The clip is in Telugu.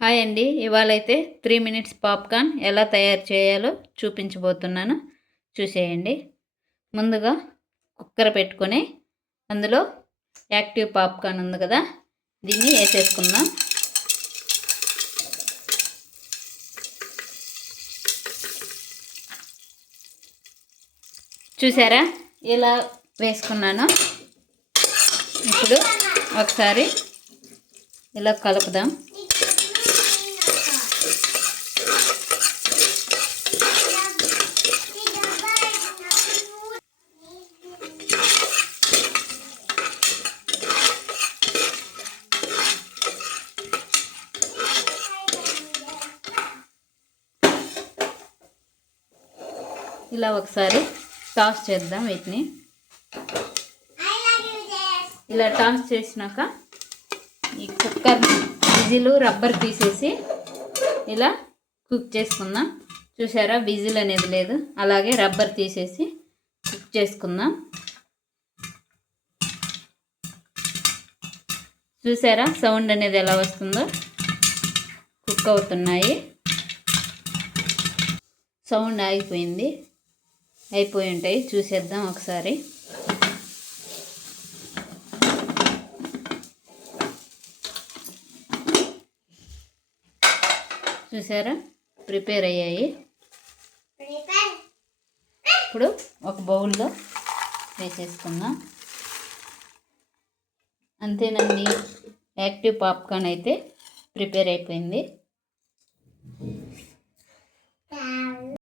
హాయ్ అండి. ఇవాళైతే త్రీ మినిట్స్ పాప్కార్న్ ఎలా తయారు చేయాలో చూపించబోతున్నాను. చూసేయండి. ముందుగా కుక్కర్ పెట్టుకొని అందులో యాక్టివ్ పాప్కార్న్ ఉంది కదా దీన్ని వేసేసుకుందాం. చూసారా? ఇలా వేసుకున్నాను. ఇప్పుడు ఒకసారి ఇలా కలుపుదాం. ఇలా ఒకసారి టాస్ చేద్దాం వీటిని. ఇలా టాస్ చేసినాక ఈ కుక్కర్ విజిలు రబ్బర్ తీసేసి ఇలా కుక్ చేసుకుందాం. చూసారా? విజిల్ అనేది లేదు. అలాగే రబ్బర్ తీసేసి కుక్ చేసుకుందాం. చూసారా? సౌండ్ అనేది ఎలా వస్తుందో? కుక్ అవుతున్నాయి. సౌండ్ ఆగిపోయింది. అయిపోయి ఉంటాయి. చూసేద్దాం ఒకసారి. చూసారా? ప్రిపేర్ అయ్యాయి. ఇప్పుడు ఒక బౌల్లో వేసేసుకుందాం. అంతేనండి. యాక్టివ్ పాప్కార్న్ అయితే ప్రిపేర్ అయిపోయింది.